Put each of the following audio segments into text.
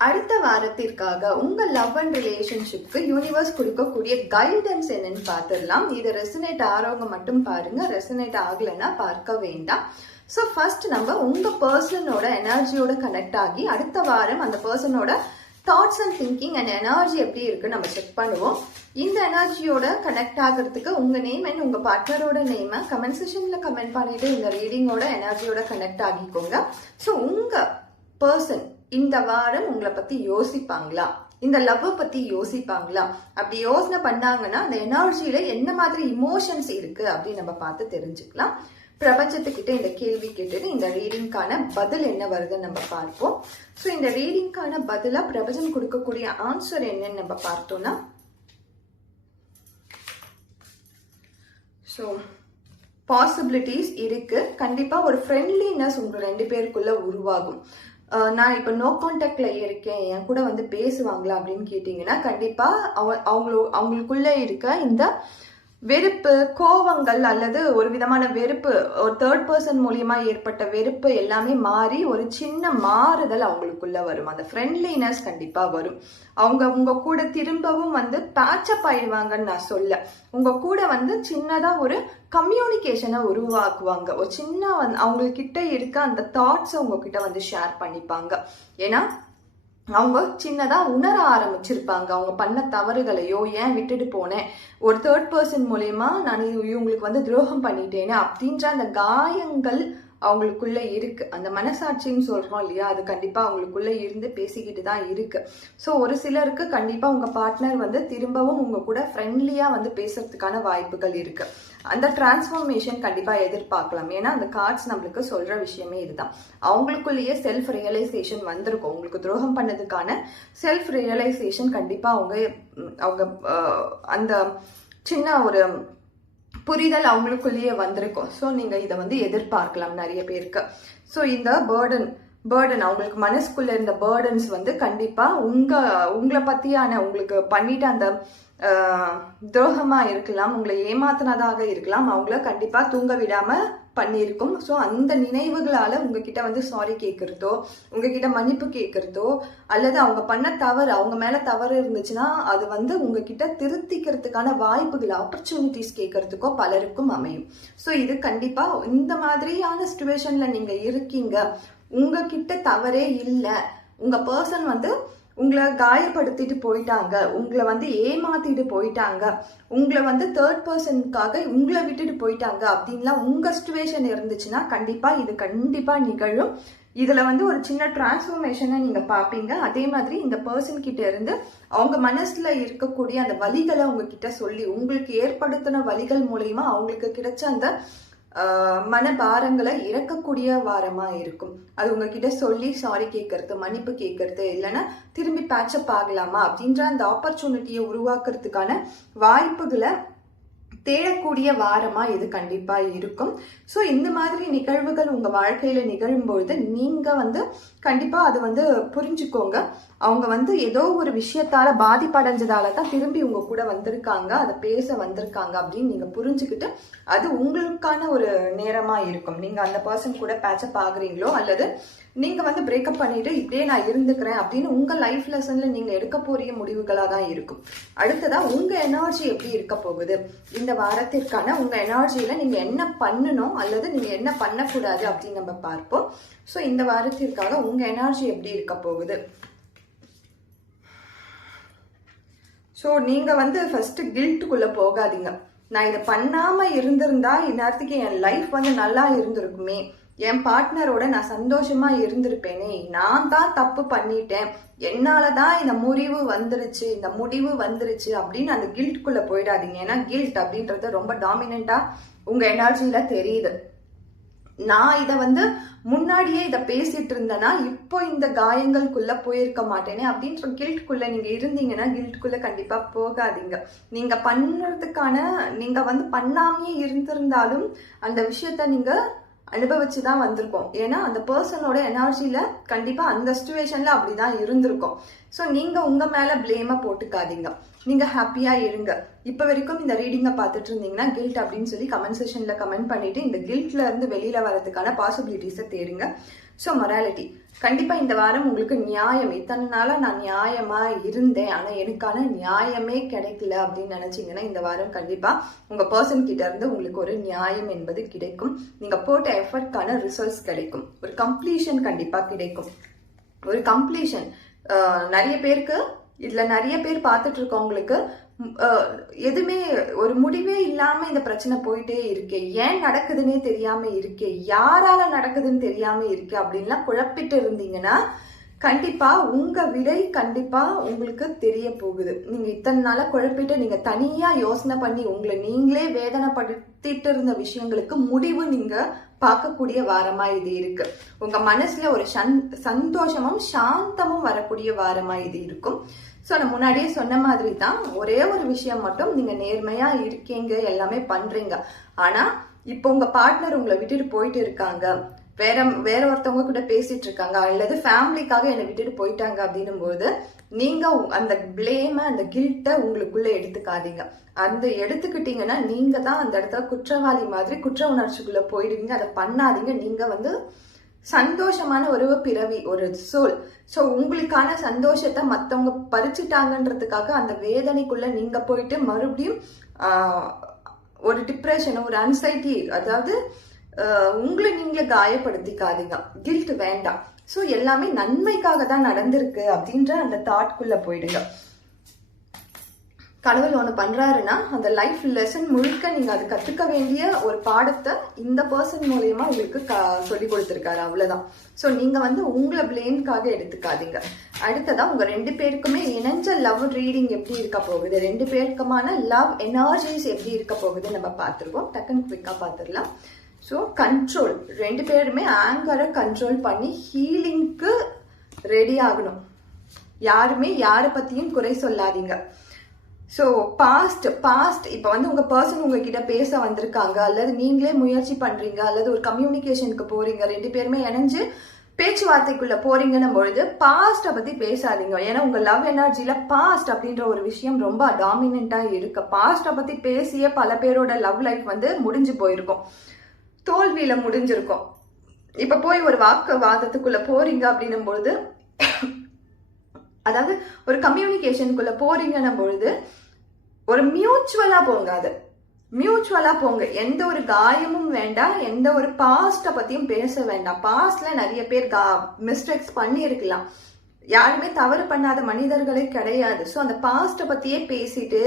அடுத்த வாரத்திற்காக உங்க love and ரிலேஷன்ஷிப்க்கு universe கொடுக்கக்கூடிய கைடன்ஸ் என்னன்னு பார்த்துடலாம். இது ரெசனேட் ஆறவங்க மட்டும் பாருங்க, ரெசனேட் ஆகலைன்னா பார்க்க வேண்டாம். ஸோ ஃபர்ஸ்ட் நம்ம உங்க பர்சனோட எனர்ஜியோட கனெக்ட் ஆகி அடுத்த வாரம் அந்த பர்சனோட thoughts and thinking and energy எப்படி இருக்குன்னு நம்ம செக் பண்ணுவோம். இந்த எனர்ஜியோட கனெக்ட் ஆகிறதுக்கு உங்க நேம் அண்ட் உங்க பார்ட்னரோட நேமை கமெண்ட் செக்ஷன்ல கமெண்ட் பண்ணிட்டு இந்த ரீடிங்கோட எனர்ஜியோட கனெக்ட் ஆகிக்கோங்க. ஸோ உங்க பர்சன் இந்த வாரம் உங்களை பத்தி யோசிப்பாங்களா, இந்த லவ் பத்தி யோசிப்பாங்களா? அப்படி யோசனை பண்ணாங்கன்னா அந்த எனர்ஜியில என்ன மாதிரி இமோஷன்ஸ் இருக்கு அப்படின்னு நம்ம பார்த்து தெரிஞ்சுக்கலாம். பிரபஞ்சத்துக்கிட்ட இந்த கேள்வி கேட்டுட்டு இந்த ரீடிங்கான பதில் என்ன வருதுன்னு நம்ம பார்ப்போம். ஸோ இந்த ரீடிங்கான பதிலா பிரபஞ்சம் கொடுக்கக்கூடிய ஆன்சர் என்னன்னு நம்ம பார்த்தோம்னா, ஸோ பாசிபிலிட்டிஸ் இருக்கு. கண்டிப்பா ஒரு ஃப்ரெண்ட்லினஸ் உங்க ரெண்டு பேருக்குள்ள உருவாகும். நான் இப்போ நோ கான்டாக்ட்ல இருக்கேன், என் கூட வந்து பேசுவாங்களா அப்படின்னு கேட்டீங்கன்னா கண்டிப்பா அவங்களுக்குள்ள இருக்க இந்த வெறுப்பு, கோவங்கள் அல்லது ஒரு விதமான வெறுப்பு, ஒரு தேர்ட் பர்சன் மூலியமா ஏற்பட்ட வெறுப்பு எல்லாமே மாறி ஒரு சின்ன மாறுதல் அவங்களுக்குள்ள வரும். அந்த ஃப்ரெண்ட்லினஸ் கண்டிப்பா வரும். அவங்க உங்க கூட திரும்பவும் வந்து பேட்சப் ஆயிடுவாங்கன்னு நான் சொல்ல, உங்க கூட வந்து சின்னதா ஒரு கம்யூனிகேஷனை உருவாக்குவாங்க. ஒரு சின்ன அவங்கக்கிட்ட இருக்க அந்த தாட்ஸை உங்ககிட்ட வந்து ஷேர் பண்ணிப்பாங்க. ஏன்னா அவங்க சின்னதா உணர ஆரம்பிச்சிருப்பாங்க அவங்க பண்ண தவறுகளையோ, ஏன் விட்டுட்டு போனேன், ஒரு தேர்ட் பர்சன் மூலியமா நான் இவங்களுக்கு வந்து துரோகம் பண்ணிட்டேனே அப்படின்ற அந்த காயங்கள் அவங்களுக்குள்ள இருக்கு. அந்த மனசாட்சின்னு சொல்றோம் இல்லையா, அது கண்டிப்பா அவங்களுக்குள்ள இருந்து பேசிக்கிட்டு தான் இருக்கு. ஸோ ஒரு சிலருக்கு கண்டிப்பா உங்க பார்ட்னர் வந்து திரும்பவும் உங்க கூட ஃப்ரெண்ட்லியா வந்து பேசுறதுக்கான வாய்ப்புகள் இருக்கு. அந்த டிரான்ஸ்ஃபார்மேஷன் கண்டிப்பா எதிர்பார்க்கலாம். ஏன்னா அந்த கார்ட்ஸ் நம்மளுக்கு சொல்ற விஷயமே இதுதான். அவங்களுக்குள்ளேயே செல்ஃப் ரியலைசேஷன் வந்திருக்கும். உங்களுக்கு துரோகம் பண்ணதுக்கான செல்ஃப் ரியலைசேஷன் கண்டிப்பா அவங்க அந்த சின்ன ஒரு புரிதல் அவங்களுக்குள்ளேயே வந்திருக்கும். ஸோ நீங்க இதை வந்து எதிர்பார்க்கலாம் நிறைய பேருக்கு. ஸோ இந்த பேர்டன் அவங்களுக்கு மனசுக்குள்ள இருந்த பேர்டன்ஸ் வந்து கண்டிப்பா உங்களை பத்தியான உங்களுக்கு பண்ணிட்டு அந்த துரோகமா இருக்கலாம், உங்களை ஏமாத்தினதாக இருக்கலாம், அவங்கள கண்டிப்பா தூங்க விடாம பண்ணியிருக்கும். ஸோ அந்த நினைவுகளால உங்ககிட்ட வந்து சாரி கேட்கறதோ, உங்ககிட்ட மன்னிப்பு கேட்கறதோ, அல்லது அவங்க பண்ண தவறு, அவங்க மேல தவறு இருந்துச்சுன்னா அது வந்து உங்ககிட்ட திருத்திக்கிறதுக்கான வாய்ப்புகள், ஆப்பர்ச்சுனிட்டிஸ் கேட்கறதுக்கோ பலருக்கும் அமையும். ஸோ இது கண்டிப்பா இந்த மாதிரியான சிச்சுவேஷன்ல நீங்க இருக்கீங்க, உங்ககிட்ட தவறே இல்லை, உங்க பர்சன் வந்து உங்களை காயப்படுத்திட்டு போயிட்டாங்க, உங்களை வந்து ஏமாத்திட்டு போயிட்டாங்க, உங்களை வந்து தேர்ட் பர்சனுக்காக உங்களை விட்டுட்டு போயிட்டாங்க அப்படின்லாம் உங்க சிச்சுவேஷன் இருந்துச்சுன்னா கண்டிப்பா இது கண்டிப்பா நிகழும். இதுல வந்து ஒரு சின்ன டிரான்ஸ்ஃபர்மேஷனை நீங்க பாப்பீங்க. அதே மாதிரி இந்த பர்சன் கிட்ட இருந்து அவங்க மனசுல இருக்கக்கூடிய அந்த வலிகளை உங்ககிட்ட சொல்லி, உங்களுக்கு ஏற்படுத்தின வலிகள் மூலயமா அவங்களுக்கு கிடைச்ச அந்த மனபாரங்களை இறக்கக்கூடிய வாரமா இருக்கும். அது உங்ககிட்ட சொல்லி சாரி கேட்கறது, மன்னிப்பு கேட்கறது, இல்லைன்னா திரும்பி பேட்சப் ஆகலாமா அப்படின்ற அந்த ஆப்பர்ச்சுனிட்டியை உருவாக்குறதுக்கான வாய்ப்புகளை தேடக்கூடிய வாரமா இது கண்டிப்பா இருக்கும். ஸோ இந்த மாதிரி நிகழ்வுகள் உங்க வாழ்க்கையில நிகழும்பொழுது நீங்க வந்து கண்டிப்பா அது வந்து புரிஞ்சுக்கோங்க. அவங்க வந்து ஏதோ ஒரு விஷயத்தால பாதிப்படைஞ்சதால தான் திரும்பி உங்க கூட வந்திருக்காங்க, அதை பேச வந்திருக்காங்க அப்படின்னு நீங்க புரிஞ்சுக்கிட்டு அது உங்களுக்கான ஒரு நேரமா இருக்கும். நீங்க அந்த பர்சன் கூட பேட்சப் ஆகுறீங்களோ அல்லது நீங்க வந்து பிரேக்கப் பண்ணிட்டு இப்படியே நான் இருந்துக்கிறேன் அப்படின்னு உங்க லைஃப் லெசன்ல நீங்க எடுக்க போறிய முடிவுகளா தான் இருக்கும். அடுத்ததா உங்க எனர்ஜி எப்படி இருக்க போகுது, இந்த வாரத்திற்கான உங்க எனர்ஜியில நீங்க என்ன பண்ணணும் அல்லது நீங்க என்ன பண்ணக்கூடாது அப்படின்னு நம்ம பார்ப்போம். ஸோ இந்த வாரத்திற்காக உங்க எனர்ஜி எப்படி இருக்க போகுது. ஸோ நீங்க வந்து ஃபர்ஸ்ட் கில்ட்டுக்குள்ள போகாதீங்க. நான் இதை பண்ணாம இருந்திருந்தா இந்நேரத்துக்கு என் லைஃப் வந்து நல்லா இருந்திருக்குமே, என் பார்ட்னரோட நான் சந்தோஷமா இருந்திருப்பேனே, நான் தான் தப்பு பண்ணிட்டேன், என்னாலதான் இந்த முடிவு வந்துருச்சு அப்படின்னு அந்த கில்ட்குள்ள போயிடாதீங்க. ஏன்னா கில்ட் அப்படின்றது ரொம்ப டாமினண்டா உங்க எனர்ஜியில தெரியுது. நான் இதை வந்து முன்னாடியே இதை பேசிட்டு இருந்தேன்னா இப்போ இந்த காயங்களுக்குள்ள போயிருக்க மாட்டேனே அப்படின்ற கில்ட்குள்ள நீங்க இருந்தீங்கன்னா கில்ட்குள்ள கண்டிப்பா போகாதீங்க. நீங்க பண்றதுக்கான, நீங்க வந்து பண்ணாமையே இருந்திருந்தாலும் அந்த விஷயத்த நீங்க அனுபவிச்சுதான் வந்திருக்கோம். ஏன்னா அந்த பர்சனோட எனர்ஜியில கண்டிப்பா அந்த சிச்சுவேஷன்ல அப்படிதான் இருந்திருக்கும். ஸோ நீங்க உங்க மேல பிளேமை போட்டுக்காதீங்க, நீங்க ஹாப்பியா இருங்க. இப்ப வரைக்கும் இந்த ரீடிங்கை பார்த்துட்டு இருந்தீங்கன்னா கில்ட் அப்படின்னு சொல்லி கமெண்ட் செக்ஷன்ல கமெண்ட் பண்ணிட்டு இந்த கில்ட்ல இருந்து வெளியில வரதுக்கான பாசிபிலிட்டிஸை தேடுங்க. ஸோ மொராலிட்டி கண்டிப்பா இந்த வாரம் உங்களுக்கு நியாயம், இத்தனை நாளா நான் நியாயமா இருந்தேன் ஆனா எனக்கான நியாயமே கிடைக்கல அப்படின்னு நினைச்சீங்கன்னா இந்த வாரம் கண்டிப்பா உங்க பர்சன் கிட்ட இருந்து உங்களுக்கு ஒரு நியாயம் என்பது கிடைக்கும். நீங்க போட்ட எஃபர்ட்கான ரிசல்ட்ஸ் கிடைக்கும். ஒரு கம்ப்ளீஷன் கண்டிப்பா கிடைக்கும். ஒரு கம்ப்ளீஷன் நிறைய பேருக்கு இதுல நிறைய பேர் பார்த்துட்டு இருக்கவங்களுக்கு எதுவுமே ஒரு முடிவே இல்லாம இந்த பிரச்சனை போயிட்டே இருக்கு, ஏன் நடக்குதுன்னே தெரியாம இருக்கு, யாரால நடக்குதுன்னு தெரியாம இருக்கு அப்படின்லாம் குழப்பிட்டு இருந்தீங்கன்னா கண்டிப்பா உங்க விடை கண்டிப்பா உங்களுக்கு தெரிய போகுது. நீங்க இத்தனை நாளா குழப்பிட்டு நீங்க தனியா யோசனை பண்ணி உங்களை நீங்களே வேதனைப்படுத்திட்டு இருந்த விஷயங்களுக்கு முடிவு நீங்க பார்க்கக்கூடிய வாரமா இது இருக்கு. உங்க மனசுல ஒரு சந்தோஷமும் சாந்தமும் வரக்கூடிய வாரமா இது இருக்கும். ஸோ நான் முன்னாடியே சொன்ன மாதிரி தான், ஒரே ஒரு விஷயம் மட்டும், நீங்க நேர்மையா இருக்கீங்க, எல்லாமே பண்றீங்க. ஆனா இப்போ உங்க பார்ட்னர் உங்களை விட்டுட்டு போயிட்டு இருக்காங்க, வேற ஒருத்தவங்க கூட பேசிட்டு இருக்காங்க, அல்லது ஃபேமிலிக்காக என்னை விட்டுட்டு போயிட்டாங்க அப்படின்னும் போது நீங்க அந்த பிளேம அந்த கில்ட்டை உங்களுக்குள்ள எடுத்துக்காதீங்க. அந்த எடுத்துக்கிட்டீங்கன்னா நீங்க தான் அந்த இடத்துல குற்றவாளி மாதிரி குற்ற உணர்ச்சிக்குள்ள போயிடுவீங்க. அதை பண்ணாதீங்க. நீங்க சந்தோஷமான ஒரு பிறவி, ஒரு சோல். ஸோ உங்களுக்கான சந்தோஷத்தை மற்றவங்க பறிச்சுட்டாங்கன்றதுக்காக அந்த வேதனைக்குள்ள நீங்க போயிட்டு மறுபடியும் ஒரு டிப்ரெஷன், ஒரு அன்சைட்டி, அதாவது உங்களை நீங்களே காயப்படுத்திக்காதீங்க. கில்ட் வேண்டாம். ஸோ எல்லாமே நன்மைக்காக தான் நடந்திருக்கு அப்படின்ற அந்த தாட்குள்ள போயிடுங்க. கடவுள் ஒன்று பண்றாருன்னா அந்த லைஃப் லெசன் முழுக்க நீங்க அது கத்துக்க வேண்டிய ஒரு பாடத்தை இந்த பர்சன் மூலயமா உங்களுக்கு சொல்லி கொடுத்துருக்காரு, அவ்வளவுதான். ஸோ நீங்க உங்களை பிளேம்காக எடுத்துக்காதீங்க. அடுத்ததான் உங்க ரெண்டு பேருக்குமே இணைஞ்ச லவ் ரீடிங் எப்படி இருக்க போகுது, ரெண்டு பேருக்குமான லவ் எனர்ஜிஸ் எப்படி இருக்க போகுது நம்ம பார்த்துருவோம். டக்குன்னு குவிக்கா பார்த்துடலாம். ஸோ கண்ட்ரோல், ரெண்டு பேருமே ஆங்கரை கண்ட்ரோல் பண்ணி ஹீலிங்க்கு ரெடி ஆகணும். யாருமே யாரை பத்தியும் குறை சொல்லாதீங்க. ஸோ பாஸ்ட் இப்போ உங்க பர்சன் உங்ககிட்ட பேச வந்திருக்காங்க, அல்லது நீங்களே முயற்சி பண்றீங்க, அல்லது ஒரு கம்யூனிகேஷனுக்கு போறீங்க, ரெண்டு பேருமே இணைஞ்சு பேச்சுவார்த்தைக்குள்ள போறீங்கன்னும் பொழுது பாஸ்ட பத்தி பேசாதீங்க. ஏன்னா உங்க லவ் எனர்ஜில பாஸ்ட் அப்படின்ற ஒரு விஷயம் ரொம்ப டாமினண்டா இருக்கு. பாஸ்ட பத்தி பேசிய பல பேரோட லவ் லைஃப் முடிஞ்சு போயிருக்கும், தோல்வியில முடிஞ்சிருக்கும். இப்ப போய் ஒரு வாக்குவாதத்துக்குள்ள போறீங்க அப்படின்னும் பொழுது, அதாவது ஒரு கம்யூனிகேஷனுக்குள்ள போறீங்கன்னும் பொழுது ஒரு மியூச்சுவலா போங்க. அது மியூச்சுவலா போங்க. எந்த ஒரு காயமும் வேண்டாம், எந்த ஒரு பாஸ்ட பத்தியும் பேச வேண்டாம். பாஸ்ட்ல நிறைய பேர் மிஸ்டேக்ஸ் பண்ணி இருக்கலாம், யாருமே தவறு பண்ணாத மனிதர்களே கிடையாது. ஸோ அந்த பாஸ்ட பத்தியே பேசிட்டு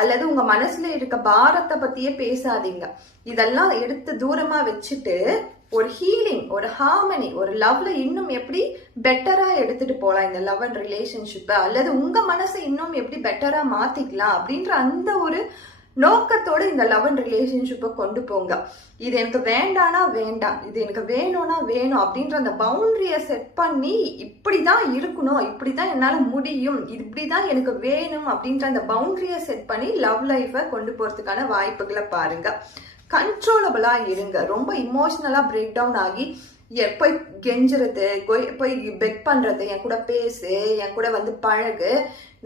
அல்லது உங்க மனசுல இருக்க பாரத்தை பத்தியே பேசாதீங்க. இதெல்லாம் எடுத்து தூரமா வச்சுட்டு ஒரு ஹீலிங், ஒரு ஹார்மனி, ஒரு லவ்ல இன்னும் எப்படி பெட்டரா எடுத்துட்டு போலாம் இந்த லவ் அண்ட் ரிலேஷன்ஷிப்பை, அல்லது உங்க மனசை இன்னும் எப்படி பெட்டரா மாத்திக்கலாம் அப்படின்ற அந்த ஒரு நோக்கத்தோட இந்த லவ் அண்ட் ரிலேஷன்ஷிப்பை கொண்டு போங்க. இது எனக்கு வேண்டானா வேண்டாம், இது எனக்கு வேணும்னா வேணும் அப்படின்ற அந்த பவுண்டரிய செட் பண்ணி இப்படிதான் இருக்கணும், இப்படிதான் என்னால முடியும், இப்படிதான் எனக்கு வேணும் அப்படின்ற அந்த பவுண்டரிய செட் பண்ணி லவ் லைஃபை கொண்டு போறதுக்கான வாய்ப்புகளை பாருங்க. கண்ட்ரோலபிளா இருங்க. ரொம்ப இமோஷனலா பிரேக் டவுன் ஆகி போய் கெஞ்சுறது, போய் பெக் பண்றது, என் கூட பேசு, என் கூட பழகு,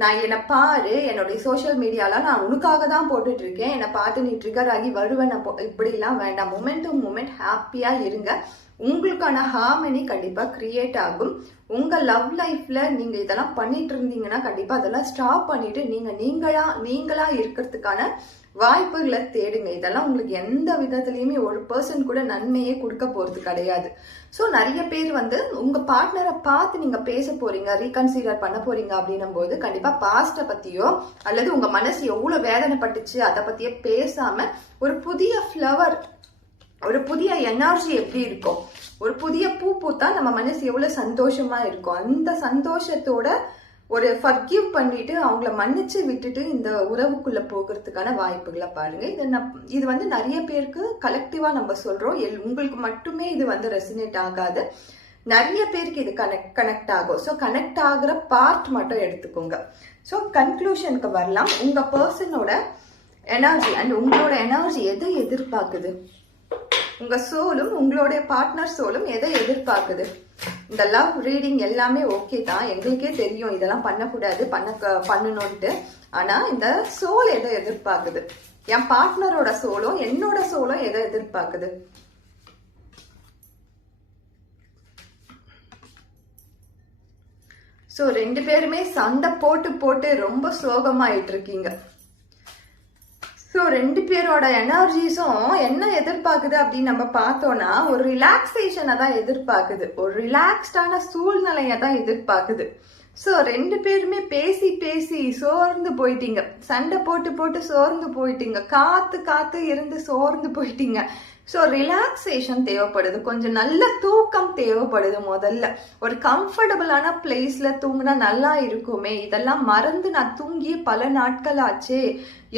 நான் என்னை பாரு, என்னுடைய சோசியல் மீடியால நான் உனக்காக தான் போட்டுட்டு இருக்கேன், என்னை பார்த்து நீ ட்ரிகர் ஆகி வருவேன், இப்படிலாம் வேண்டாம். மூமெண்ட் டு மூமெண்ட் ஹாப்பியா இருங்க. உங்களுக்கான ஹார்மனி கண்டிப்பா கிரியேட் ஆகும். உங்க லவ் லைஃப்ல நீங்க இதெல்லாம் பண்ணிட்டு இருந்தீங்கன்னா கண்டிப்பா அதெல்லாம் ஸ்டாப் பண்ணிட்டு நீங்களா இருக்கிறதுக்கான வாய்ப்புகளை தேடுங்க. இதெல்லாம் உங்களுக்கு எந்த விதத்திலயுமே ஒரு பர்சன் கூட நன்மையே கொடுக்க போறது கிடையாது. ஸோ நிறைய பேர் உங்க பார்ட்னரை பார்த்து நீங்க பேச போறீங்க, ரீகன்சிடர் பண்ண போறீங்க அப்படின்னும் போது கண்டிப்பா பாஸ்ட பத்தியோ அல்லது உங்க மனசு எவ்வளவு வேதனைப்பட்டுச்சு அதை பத்தியோ பேசாம ஒரு புதிய ஃப்ளவர், ஒரு புதிய எனர்ஜி எப்படி இருக்கும், ஒரு புதிய பூ பூத்தா நம்ம மனசு எவ்வளவு சந்தோஷமா இருக்கும், அந்த சந்தோஷத்தோட ஒரு ஃபர்கிவ் பண்ணிட்டு அவங்கள மன்னிச்சு விட்டுட்டு இந்த உறவுக்குள்ள போகிறதுக்கான வாய்ப்புகளை பாருங்க. இது நிறைய பேருக்கு கலெக்டிவா நம்ம சொல்றோம், உங்களுக்கு மட்டுமே இது ரெசினேட் ஆகாது, நிறைய பேருக்கு இது கனெக்ட் ஆகும். ஸோ கனெக்ட் ஆகுற பார்ட் மட்டும் எடுத்துக்கோங்க. ஸோ கன்க்ளூஷனுக்கு வரலாம். உங்க பர்சனோட எனர்ஜி அண்ட் உங்களோட எனர்ஜி எதை எதிர்பார்க்குது, உங்க சோலும் உங்களுடைய பார்ட்னர் சோலும் எதை எதிர்பார்க்குது. இந்த லவ் ரீடிங் எல்லாமே ஓகே தான், எங்களுக்கே தெரியும் இதெல்லாம் பண்ணக்கூடாது பண்ணணும்ட்டு. ஆனா இந்த சோல் எதை எதிர்பார்க்குது, என் பார்ட்னரோட சோலும் என்னோட சோலும் எதை எதிர்பார்க்குது. ஸோ 2 பேருமே சண்டை போட்டு போட்டு ரொம்ப சோகமாயிட்டு இருக்கீங்க. ஸோ 2 பேரோட எனர்ஜிஸும் என்ன எதிர்பார்க்குது அப்படின்னு நம்ம பார்த்தோம்னா, ஒரு ரிலாக்ஸேஷனை தான் எதிர்பார்க்குது, ஒரு ரிலாக்ஸ்டான சூழ்நிலையை தான் எதிர்பார்க்குது. ஸோ 2 பேருமே பேசி பேசி சோர்ந்து போயிட்டீங்க, சண்டை போட்டு போட்டு சோர்ந்து போயிட்டீங்க, காத்து காத்து இருந்து சோர்ந்து போயிட்டீங்க. ஸோ ரிலாக்ஸேஷன் தேவைப்படுது, கொஞ்சம் நல்ல தூக்கம் தேவைப்படுது. முதல்ல ஒரு கம்ஃபர்டபுளான பிளேஸ்ல தூங்கினா நல்லா இருக்குமே, இதெல்லாம் மறந்து நான் தூங்கி பல நாட்கள் ஆச்சே,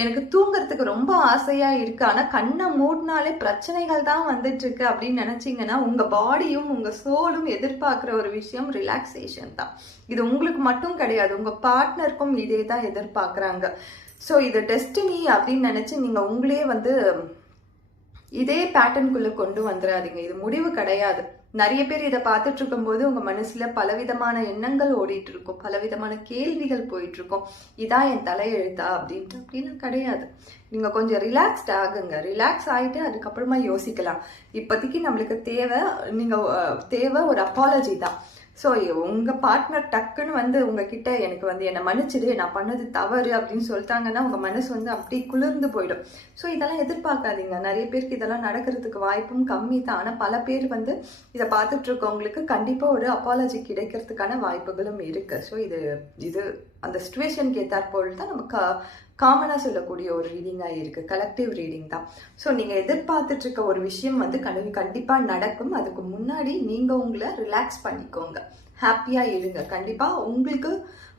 எனக்கு தூங்குறதுக்கு ரொம்ப ஆசையா இருக்கு, ஆனா கண்ணை மூடினாலே பிரச்சனைகள் தான் வந்துட்டு இருக்கு அப்படின்னு நினைச்சீங்கன்னா, உங்க பாடியும் உங்க சோலும் எதிர்பார்க்கிற ஒரு விஷயம் ரிலாக்ஸேஷன் தான். இது உங்களுக்கு மட்டும் கிடையாது, உங்க பார்ட்னருக்கும் இதே தான் எதிர்பார்க்கறாங்க. ஸோ இது டெஸ்டினி அப்படின்னு நினைச்சு நீங்க உங்களே இதே பேட்டர்னுக்குள்ள கொண்டு வந்துடாதீங்க. இது முடிவு கிடையாது. நிறைய பேர் இதை பார்த்துட்டு இருக்கும்போது உங்க மனசுல பலவிதமான எண்ணங்கள் ஓடிட்டு இருக்கும், பலவிதமான கேள்விகள் போயிட்டு இருக்கும். இதான் என் தலையெழுத்தா அப்படின்னு கிடையாது. நீங்க கொஞ்சம் ரிலாக்ஸ்ட் ஆகுங்க. ரிலாக்ஸ் ஆயிட்டு அதுக்கப்புறமா யோசிக்கலாம். இப்போதைக்கு நம்மளுக்கு தேவை ஒரு அப்பாலஜி தான். ஸோ உங்க பார்ட்னர் டக்குன்னு உங்ககிட்ட எனக்கு என்னை மன்னிச்சிடு, நான் பண்ணது தவறு அப்படின்னு சொல்லிட்டாங்கன்னா உங்க மனசு அப்படி குளிர்ந்து போயிடும். ஸோ இதெல்லாம் எதிர்பார்க்காதீங்க. நிறைய பேருக்கு இதெல்லாம் நடக்கிறதுக்கு வாய்ப்பும் கம்மி தான். ஆனால் பல பேர் இதை பார்த்துட்டு இருக்கவங்களுக்கு கண்டிப்பா ஒரு அப்பாலஜி கிடைக்கிறதுக்கான வாய்ப்புகளும் இருக்கு. ஸோ இது அந்த சுச்சுவேஷனுக்கு ஏற்றாற்போல் தான் நமக்கு காமனாக சொல்லக்கூடிய ஒரு ரீடிங்காக இருக்கு, கலெக்டிவ் ரீடிங் தான். ஸோ நீங்கள் எதிர்பார்த்துட்டு இருக்க ஒரு விஷயம் கண்டிப்பாக நடக்கும். அதுக்கு முன்னாடி நீங்கள் உங்களை ரிலாக்ஸ் பண்ணிக்கோங்க, ஹாப்பியாக இருங்க. கண்டிப்பாக உங்களுக்கு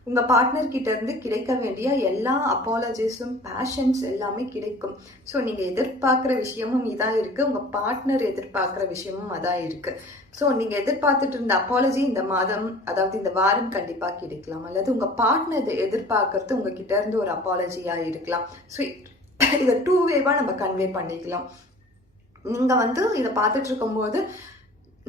உங்கள் பார்ட்னர் கிட்ட இருந்து கிடைக்க வேண்டிய எல்லா அப்பாலஜிஸும் பேஷன்ஸ் எல்லாமே கிடைக்கும். ஸோ நீங்கள் எதிர்பார்க்குற விஷயமும் இதாக இருக்குது, உங்கள் பார்ட்னர் எதிர்பார்க்குற விஷயமும் அதான் இருக்குது. ஸோ நீங்கள் எதிர்பார்த்துட்டு இருந்த அப்பாலஜி இந்த மாதம், அதாவது இந்த வாரம் கண்டிப்பாக கிடைக்கலாம். அல்லது உங்கள் பார்ட்னர் எதிர்பார்க்கறது உங்ககிட்ட இருந்து ஒரு அப்பாலஜியாக இருக்கலாம். ஸோ இதை 2 வேவாக நம்ம கன்வே பண்ணிக்கலாம். நீங்கள் இதை பார்த்துட்டு இருக்கும்போது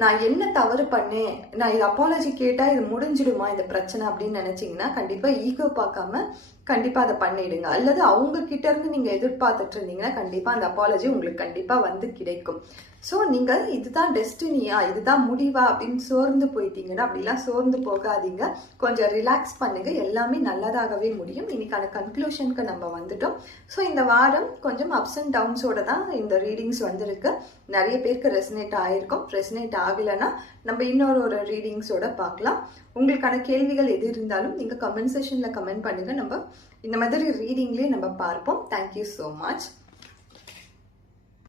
நான் என்ன தவறு பண்ணேன், நான் இது அப்பாலஜி கேட்டால் இது முடிஞ்சிடுமா இந்த பிரச்சனை அப்படின்னு நினைச்சீங்கன்னா கண்டிப்பாக ஈகோ பார்க்காம கண்டிப்பாக அதை பண்ணிடுங்க. அல்லது அவங்க கிட்ட இருந்து நீங்கள் எதிர்பார்த்துட்டு இருந்தீங்கன்னா கண்டிப்பாக அந்த அப்பாலஜி உங்களுக்கு கண்டிப்பாக கிடைக்கும். ஸோ நீங்கள் இதுதான் டெஸ்டினியா, இதுதான் முடிவா அப்படின்னு சோர்ந்து போயிட்டீங்கன்னா அப்படிலாம் சோர்ந்து போகாதீங்க. கொஞ்சம் ரிலாக்ஸ் பண்ணுங்க, எல்லாமே நல்லதாகவே முடியும். இன்னைக்கான கன்க்ளூஷனுக்கு நம்ம வந்துட்டோம். ஸோ இந்த வாரம் கொஞ்சம் அப்ஸ் அண்ட் டவுன்ஸோட தான் இந்த ரீடிங்ஸ் வந்திருக்கு. நிறைய பேருக்கு ரெசனேட் ஆயிருக்கும். ரெசனேட் ஆகலைன்னா நம்ம இன்னொரு ரீடிங்ஸோட பார்க்கலாம். உங்களுக்கான கேள்விகள் எது இருந்தாலும் நீங்கள் கமெண்ட் செஷனில் கமெண்ட் பண்ணுங்க. நம்ம இந்த மாதிரி ரீடிங்லேயே நம்ம பார்ப்போம். Thank you so much.